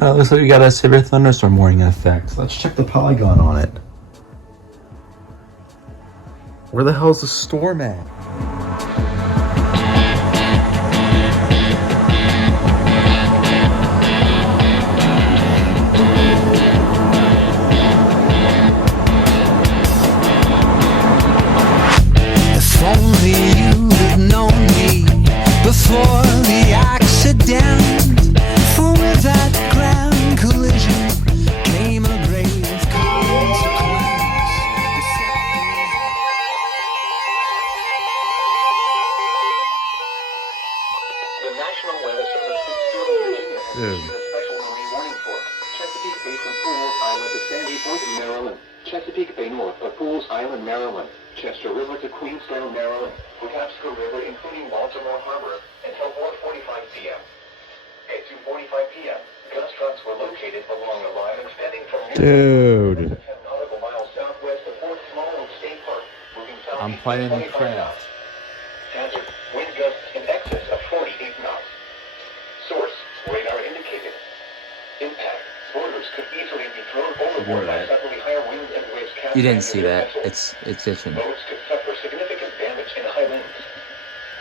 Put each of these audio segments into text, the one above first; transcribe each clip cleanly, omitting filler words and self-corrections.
Looks like we got a severe thunderstorm warning in effect. So let's check the polygon on it. Where the hell's the storm at? If only you'd have known me before the accident. For with that grand collision came a grave consequence. The National Weather Service is still in Virginia has issued a special marine warning for Chesapeake Bay from Pools Island to Sandy Point in Maryland, Chesapeake Bay north of Pools Island, Maryland, Chester River to Queenstown, Maryland, Patapsco River including Baltimore Harbor until 4:45 p.m. At 2:45 p.m., gust fronts were located along the line extending from Dude. 10 nautical miles southwest of Fort Smallwood State Park, moving south. I'm playing the craft. Hazard, wind gusts in excess of 48 knots. Source, radar indicated. Impact, borders could easily be thrown overboard by suddenly higher winds and waves. You didn't see that. It's itching. Boats could suffer significant damage in high winds.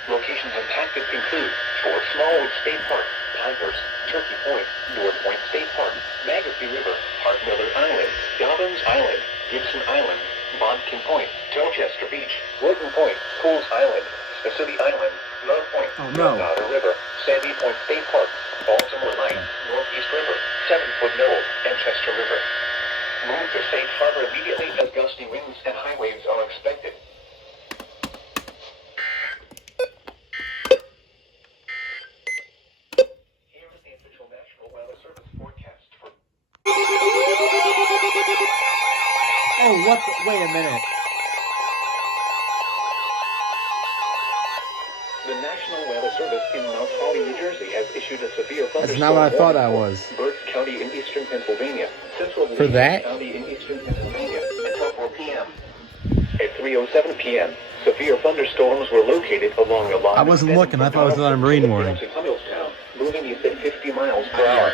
Locations impacted include Fort Smallwood State Park, Pinehurst, Turkey Point, North Point State Park, Magazine River, Hart Miller Island, Dobbins Island, Gibson Island, Bodkin Point, Dorchester Beach, Wilton Point, Pools Island, City Island, Love Point, Delgado River, Sandy Point State Park, Baltimore Light, Northeast River, 7-foot Knoll, and Chester River. Move to safe harbor immediately as gusty winds and high waves are expected. Here is the official National Weather Service forecast for... Oh, what the? Wait a minute. The National Weather Service in Mount Holly, New Jersey has issued a severe thunderstorm. That's not what I thought that warning was. for Berks County in eastern Pennsylvania, Central For that? County in eastern Pennsylvania until 4 p.m. At 3:07 p.m., severe thunderstorms were located along the line. I wasn't looking. I thought it was another marine warning. Moving east at 50 miles per hour.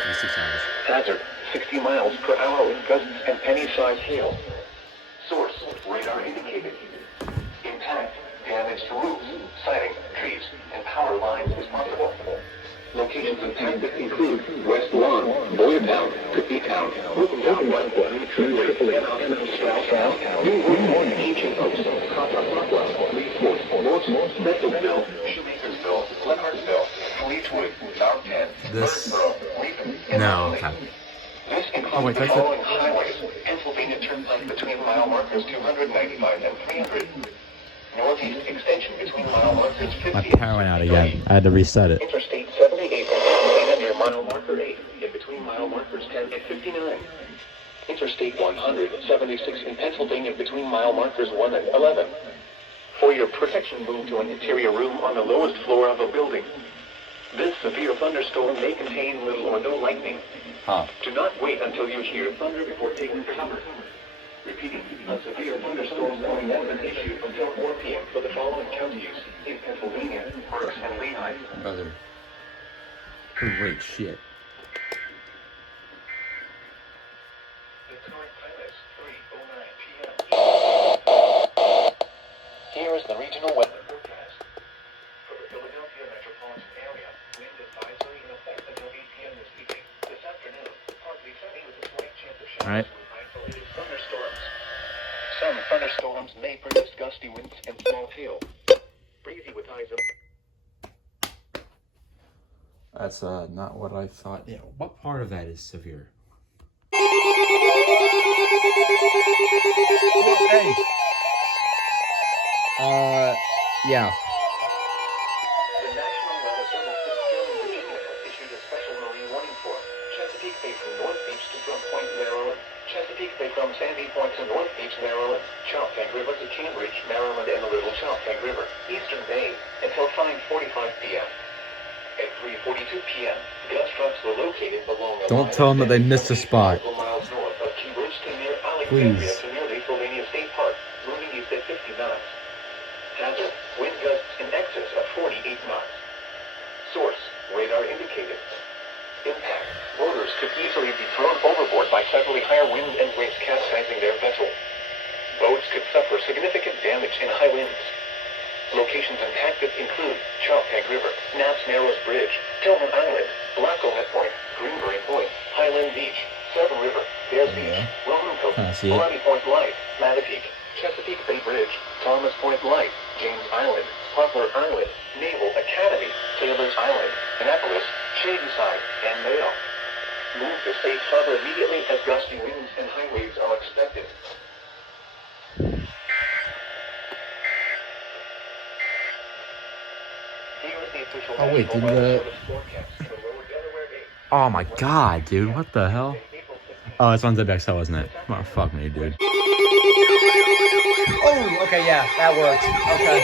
Hazard, 60 miles per hour with gusts and penny-sized hail. Source, radar indicated. Impact, damage to roofs, siding, trees, and power lines is possible. Locations impacted include West Lawn, Boyertown, Cookietown, Brooklyn, Westwood, Tripoli, Stroudtown, New Woodmore, Ancient Oaks, Cottbrook, Leesport, Morse, Bethelsville, Shoemakersville, Glenhartsville, Fleetwood, South 10, This. Murfreesboro, Wheaton, and No, Westlake. okay. This includes Oh, wait, the that's it. following highways: Pennsylvania Turnpike between mile markers 295 and 300. Northeast extension between mile markers 50 My and power went out 69. again. I had to reset it. Interstate 78 near mile marker 8 in between mile markers 10 and 59. Interstate 176 in Pennsylvania between mile markers 1 and 11. For your protection, move to an interior room on the lowest floor of a building. This severe thunderstorm may contain little or no lightning. Do not wait until you hear thunder before taking cover. Repeating, a severe thunderstorm warning has been issued until 4 p.m. for the following counties in Pennsylvania, Berks and Lehigh. Brother. Great shit. The current time is 3:09 p.m. Here is the regional weather forecast. For the Philadelphia metropolitan area, wind advisory in effect until 8 p.m. this evening. This afternoon, partly sunny with a slight chance of showers. All right. Isolated thunderstorms. Some thunderstorms may produce gusty winds and small hail. Breezy with highs of... That's not what I thought. Yeah, what part of that is severe? Okay. Yeah. The National Weather Service in Virginia has issued a special marine warning for Chesapeake Bay from North Beach to Drum Point, Maryland, Chesapeake Bay from Sandy Point to North Beach, Maryland, Choptank River to Cambridge, Maryland, and the Little Choptank River, Eastern Bay, until 5:45 p.m. At 3:42 p.m., gust fronts were located along the Don't tell them that they missed a spot. miles north of Key Bridgeton near Alexandria Please. to near Pennsylvania State Park, moving east at 50 knots. Hazard, wind gusts in excess of 48 knots. Source, radar indicated. Impact, borders passengers could easily be thrown overboard by suddenly higher winds and waves capsizing their vessel. Boats could suffer significant damage in high winds. Locations impacted include Choptank River, Knapp's Narrows Bridge, Tillman Island, Blackonet Point, Greenbury Point, Highland Beach, Severn River, Bears Beach, Roman Cove, see it. Bloody Point Light, Mattapique, Chesapeake Bay Bridge, Thomas Point Light, James Island, Poplar Island, Naval Academy, Taylor's Island, Annapolis, Shadyside, and Mayo. Move to safe harbor immediately as gusty winds and high waves are expected. Oh wait, didn't the... Oh my god, dude, what the hell? Oh, it's on ZBXL, wasn't it? Oh, fuck me, dude. Oh, okay, yeah, that worked. Okay.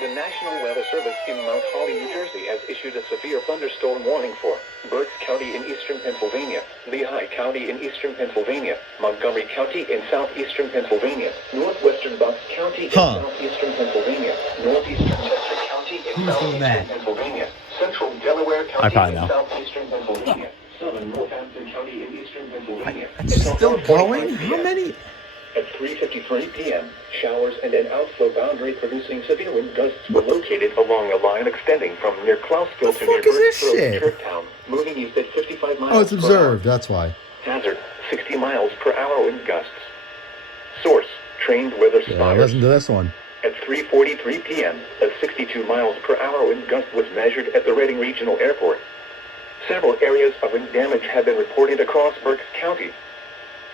The National Weather Service in Mount Holly, New Jersey has issued a severe thunderstorm warning for Berks County in eastern Pennsylvania, Lehigh County in eastern Pennsylvania, Montgomery County in southeastern Pennsylvania, northwestern Bucks County in southeastern Pennsylvania, northeastern Chester County in southeastern Pennsylvania, central Delaware County in southeastern Pennsylvania, southern Northampton County in eastern Pennsylvania. It's still going? How many? At 3:53 p.m., showers and an outflow boundary producing severe wind gusts were located along a line extending from near Klausville to near Churchtown, moving east at 55 miles Oh, it's per observed. That's why. hour. Hazard, 60 miles per hour wind gusts. Source, trained weather Yeah, spotters. listen to this one. At 3:43 p.m., a 62 miles per hour wind gust was measured at the Reading Regional Airport. Several areas of wind damage have been reported across Berks County.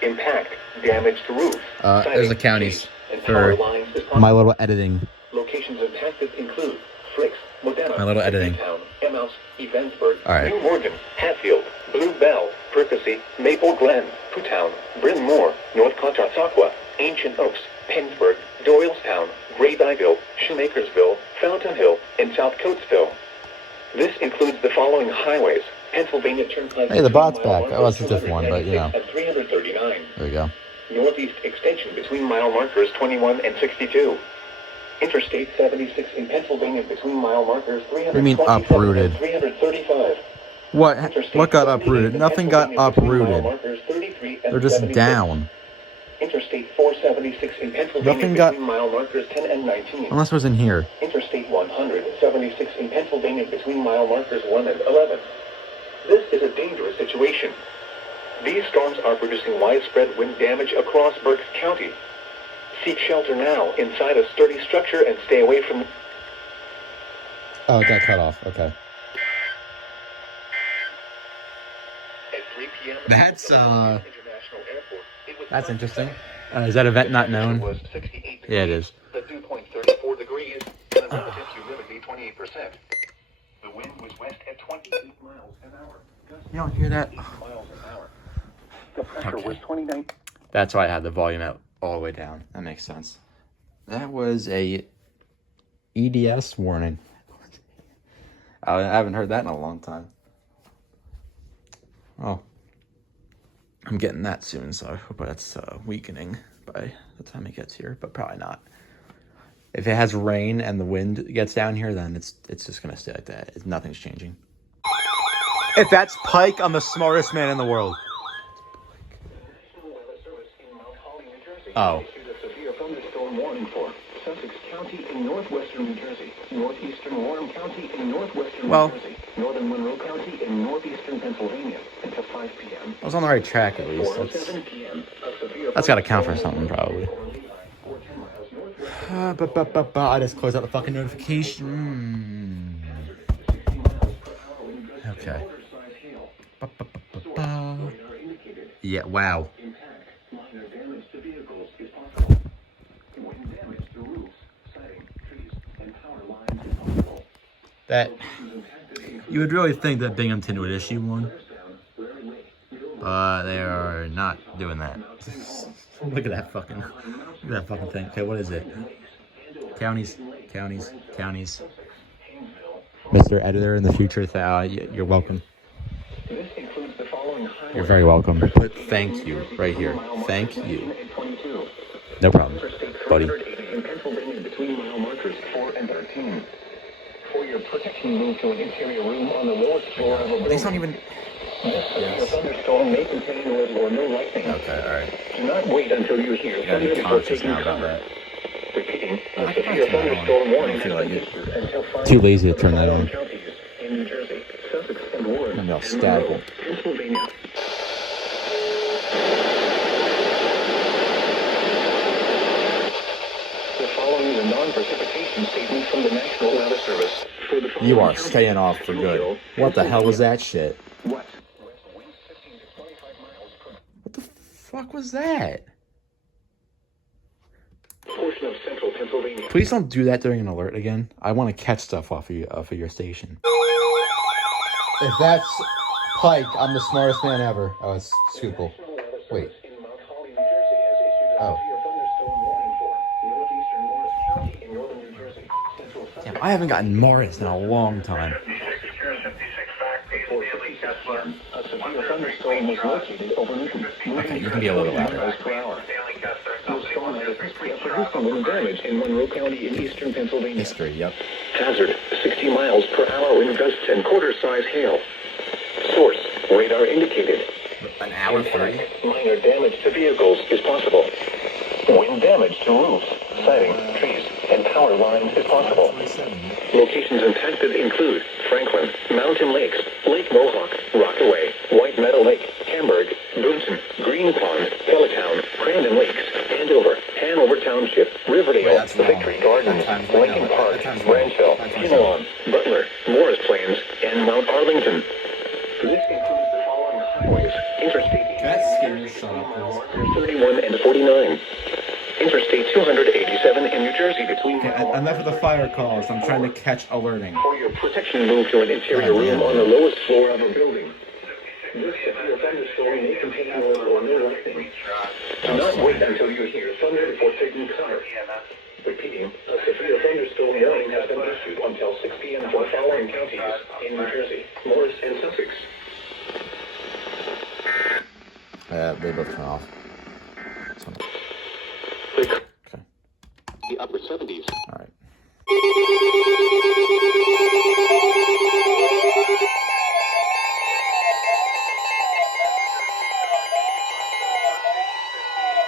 Impact, damage to roofs. There's the counties and for power lines is my little editing. Locations impacted include Fricks, Modena, My little editing. Town, Emmaus, Evansburg, All right. New Morgan, Hatfield, Blue Bell, Percy, Maple Glen, Putown, Bryn Mawr, North Conshohocken, Ancient Oaks, Pennsburg, Doylestown, Great Dyeville, Shoemakersville, Fountain Hill, and South Coatesville. This includes the following highways: Pennsylvania Turnpike. Hey, the bot's between mile back. Oh, that's a markers different one, but, you know. 296 and 339. There we go. Northeast extension between mile markers 21 and 62. Interstate 76 in Pennsylvania between mile markers do you mean 327 uprooted? and 335. What got 78 uprooted? in Nothing got Pennsylvania between mile uprooted. markers 33 and They're just 76. down. Interstate 476 in Pennsylvania Nothing got- between mile markers 10 and 19. Unless it was in here. Interstate 176 in Pennsylvania between mile markers 1 and 11. This is a dangerous situation. These storms are producing widespread wind damage across Berks County. Seek shelter now inside a sturdy structure and stay away from... Oh, it got cut off. Okay. At 3 p.m. That's, International Airport, it was That's interesting. Is that event not known? was 68 Yeah, it is. The dew point 34 degrees, and the relative humidity 28%. The wind was west at 28 miles an hour. You don't hear that? Miles an hour. The pressure Okay. was 29. That's why I had the volume out all the way down. That makes sense. That was a EDS warning. I haven't heard that in a long time. Oh. I'm getting that soon, so I hope that's weakening by the time it gets here, but probably not. If it has rain and the wind gets down here, then it's just going to stay like that. Nothing's changing. If that's Pike, I'm the smartest man in the world. National Weather Service in Mount Holly, New Jersey Oh. issued a severe thunderstorm warning for Sussex County in northwestern New Jersey, northeastern Warren County in northwestern Well- New Jersey, northern Monroe County in northeastern Pennsylvania until 5 p.m. I was on the right track at least. 4:07 p.m. A severe That's got to count for something, probably. I just closed out the fucking notification. Okay. Yeah, wow. minor damage to vehicles is possible. Wind damage to roofs, siding, trees, and power lines is possible. That you would really think that Binghamton would issue one, but they are not doing that. Look at that fucking thing. Okay, what is it? Counties. Mr. Editor in the future, you're welcome. This includes the following highways. You're very welcome. Put thank you right here. Thank you. No problem, buddy. In Pennsylvania between mile markers 4 and 13. For your protection, move to an interior room on the lowest floor of a building. These don't even. A thunderstorm may contain little or no lightning. Okay, alright. Do not wait until you hear You gotta thunder be before conscious taking now about cover. that. Repeating, I a can severe turn it on. thunderstorm warning I feel has like been it. issued until 5 Too lazy to turn that following on. counties in New Jersey, Sussex, and Warren, Maybe I'll and stab Monroe, it. Pennsylvania. The following is a non-precipitation statement from the National Weather Service. For the You are following staying counties, off for good. Louisville, What the hell was that shit? What? Winds 15 to 25 miles per What the fuck was that? portion of central Pennsylvania. Please don't do that during an alert again. I want to catch stuff off of your station. If that's Pike, I'm the smartest man ever. Oh, it's Schuylkill. Wait. In Mount Holly, New Jersey, has issued a Oh. severe thunderstorm warning for northeastern Morris County in northern New Jersey. Central Damn, I haven't gotten Morris in a long time. For 56 p.m., a severe thunderstorm was located over Newton. Okay, you can be a little louder. Miles per hour. The storm had a history of producing wind damage in Monroe County in eastern Pennsylvania. History, yep. Hazard, 60 miles per hour wind gusts and quarter-size hail. Source, radar indicated. An hour 30? Minor damage to vehicles is possible. Wind damage to roofs, siding, trees, and power lines is possible. Locations impacted include Franklin, Mountain Lakes, Lake Mohawk, Rockaway, White Meadow Lake, Hamburg, Boonton, Green Pond, Pelletown, Crandon Lakes, Andover, Hanover Township, Riverdale, that's wrong. Victory Gardens, That time's right Lincoln now. Park, That time's right. Branchville, That time's Pinelon, Butler, Morris Plains, and Mount Arlington. This includes the following highways: Interstate That's scary. Shut up, please. 31 and 49. Interstate 287 in New Jersey between... Okay, enough of the fire calls. I'm trying to catch alerting. For your protection, move to an interior room on the lowest floor of a building. This severe thunderstorm may contain little or no lightning. Do not wait until you hear thunder before taking cover. Repeating, a severe thunderstorm warning has been issued until 6 p.m. for the following counties in New Jersey, Morris and Sussex. They both turn off. The Okay. upper 70s. Alright.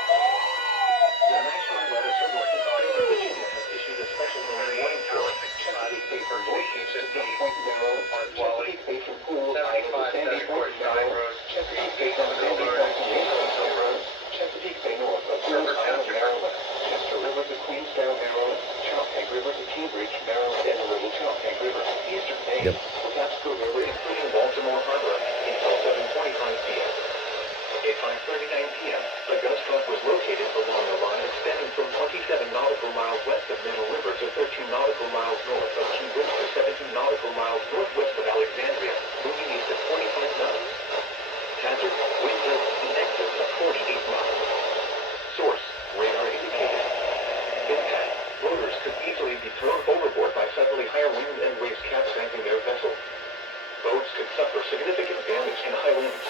The National Weather Service in Virginia has issued a special warning for Chesapeake Bay from Voice to Point Barrow, Chesapeake Bay from Pool Island to Sandy Point Barrow, Chesapeake Bay from Sandy Point to Wilson Road, Chesapeake Bay north of Pools Island, Maryland, Chester River to Queenstown, Maryland, Choptank River to Cambridge, Maryland, and the Little Choptank River, Eastern Maine, Patapsco River, including Baltimore Harbor, until 7:25 p.m. At 5:39 p.m., a gust front was located along the line extending from 27 nautical miles west of Middle River to 13 nautical miles north of Key West to 17 nautical miles northwest of Alexandria, moving east at 25 knots. Hazard, wind gusts in excess of 48 miles. Source, radar indicated. Impact, rotors could easily be thrown overboard by suddenly higher wind and waves capsizing their vessel. Boats could suffer significant damage in high winds.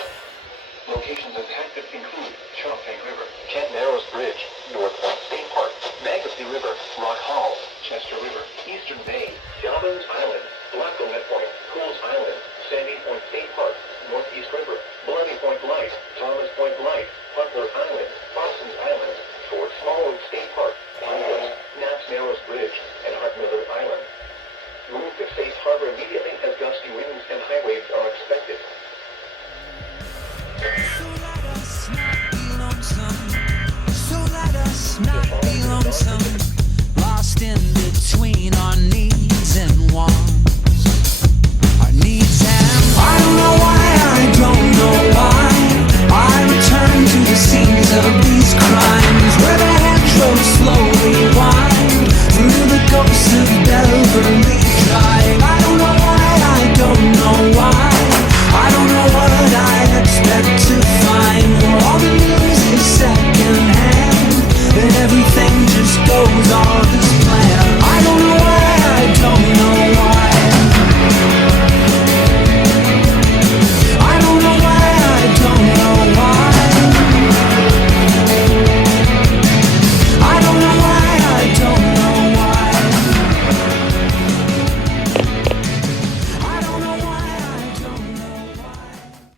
Locations impacted include Choptank River, Kent Narrows Bridge, North Point State Park, Manistee River, Rock Hall, Chester River, Eastern Maine, Dobbins Island, Blackownet Point, Pools Island, Sandy Point State Park, Northeast River, Bloody Point Light, Thomas Point Light, Butler Island, Boston's Island, Fort Smallwood State Park, Pine Knapp's Narrows Bridge, and Hart Miller Island. Move to safe harbor immediately as gusty winds and high waves are expected. So let us not be lonesome, lost in between our needs and wants. Our needs and wants. I don't know why, I don't know why I return to the scenes of these crimes, where the hedgerows slowly wind through the ghosts